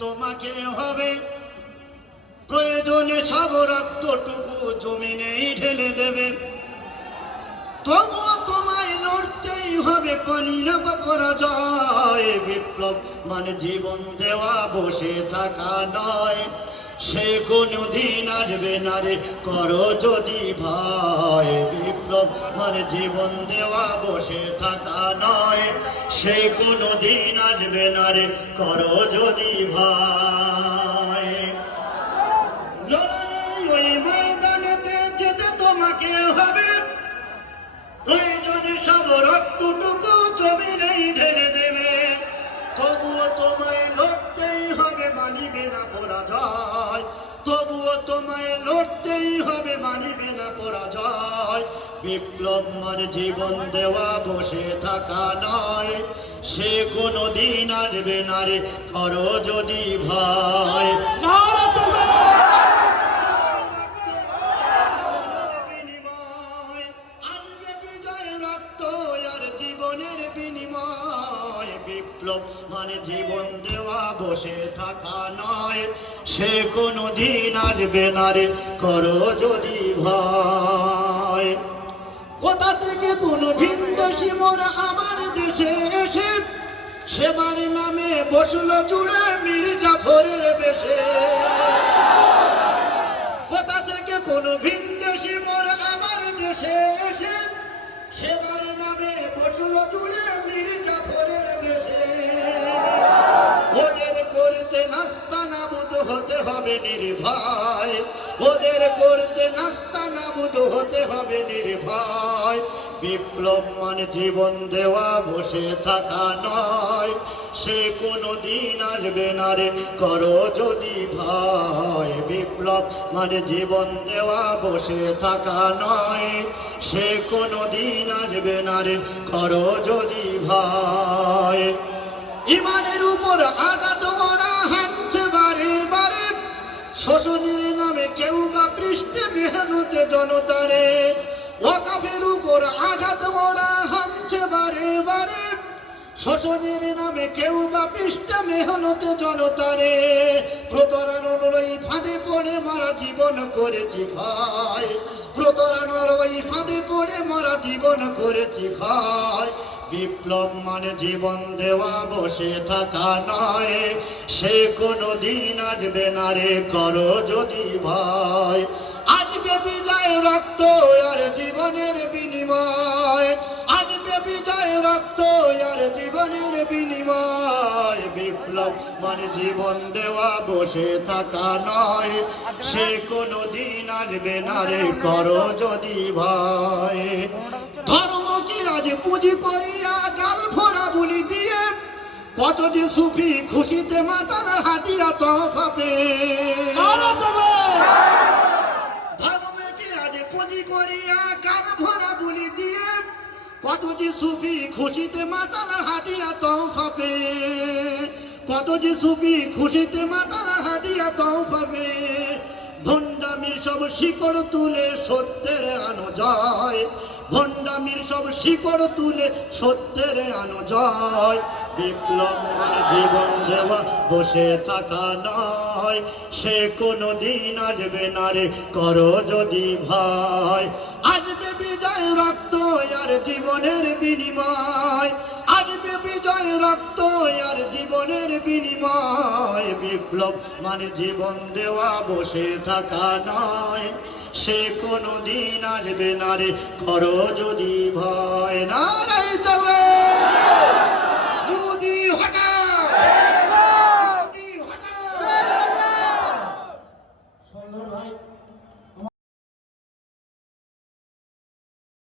তোমাকে হবে, প্রয়োজনে সব রক্তটুকু জমিনেই ঢেলে দেবে, তবুও তোমায় লড়তেই হবে, পানি না বা পরাজয়। বিপ্লব মানে জীবন দেওয়া, বসে থাকা নয়, সে কোনদিন আসবে না রে, করো যদি ভয়। বিপ্লব মানে জীবন দেওয়া, বসে থাকা নয়, সে কোনদিন আসবে না রে, করো যদি ভয়। লড়াই ওই ময়দানেতে যেতে তোমাকে হবে, প্রয়োজনে সব রক্তটুকু জমিনেই ঢেলে দেবে, তবুও তোমায় লড়তেই হবে, মানিবে না পরাজয়। তবুও তোমায় লড়তেই হবে, মানিবে না পরাজয়। বিপ্লব মানে জীবন দেওয়া, বসে থাকা নয়, সে কোনদিন আসবে না রে, করো যদি ভয়। বিপ্লব মানে জীবন দেওয়া, বসে থাকা নয়, সে কোনদিন আসবে না রে, করো যদি ভয়। কোথা থেকে কোন ভিনদেশি মোরা আমার দেশে এসে, সেবার নামে বসলো জুড়ে মীর জাফরের বেশে। কোথা থেকে কোন ভিনদেশি মোরা আমার দেশে এসে, সেবার নামে বসলো জুড়ে মীর জাফরের বেশে। ওদের করতে নাস্তা নাবুদ হতে হবে নির্ভয়, ওদের করতে নাস্তা নাবুদ হতে হবে নির্ভয়। বিপ্লব মানে জীবন দেওয়া, বসে থাকা নয়, সে কোনদিন আসবে না রে, করো যদি ভয়। বিপ্লব মানে জীবন দেওয়া, বসে থাকা নয়, সে কোনদিন আসবে না রে, করো যদি ভয়। ইমানের উপর আঘাত ওরা হানছে বারে বারে, শোষণের নামে কেউ বা পৃষ্ঠে মেহনতে জনতারে। ওয়াকাফের উপর আঘাত ওরা হানছে বারে বারে, শোষণের নামে কেউ বা পৃষ্ঠে মেহনতে জনতারে। প্রতারণার ওই ফাঁদে পড়ে মারা জীবন করেছি ক্ষয়, প্রতারণার ওই ফাঁদে পড়ে মারা জীবন করেছি ক্ষয়। বিপ্লব মানে জীবন দেওয়া, বসে থাকা নয়, সে কোনদিন আসবে না রে, করো যদি ভয়। আসবে বিজয় রক্ত আর জীবনের বিনিময়, আসবে বিজয় রক্ত আর জীবনের বিনিময়। বিপ্লব মানে জীবন দেওয়া, বসে থাকা নয়, সে কোনদিন আসবে না রে, করো যদি ভয়। ধর্ম কি আজ পুঁজি করিয়া গাল ভরা বুলি দিয়ে, কত যে সুফি খুশিতে মাতাল হাতিয়া তোফা পেয়ে। ধর্মে কি আজ পুঁজি করিয়া গাল ভরা বুলি দিয়ে, কত যে সুফি খুশিতে মাতাল হাতিয়া তোফা পেয়ে। কত যে সুফি খুশিতে মাতাল হাতিয়া তোফা পেয়ে। ভণ্ডামির সব শিকড় তুলে সত্যের আনো জয়, ভণ্ডামির সব শিকড় তুলে সত্যের আনো জয়। বিপ্লব মানে জীবন দেওয়া, বসে থাকা নয়, সে কোনদিন আসবে না রে, করো যদি ভয়। আসবে বিজয় রক্ত আর জীবনের বিনিময়, আসবে বিজয় রক্ত আর জীবনের বিনিময়। বিপ্লব মানে জীবন দেওয়া, বসে থাকা নয়, সে কোনদিন আসবে না রে, করো যদি ভয়। না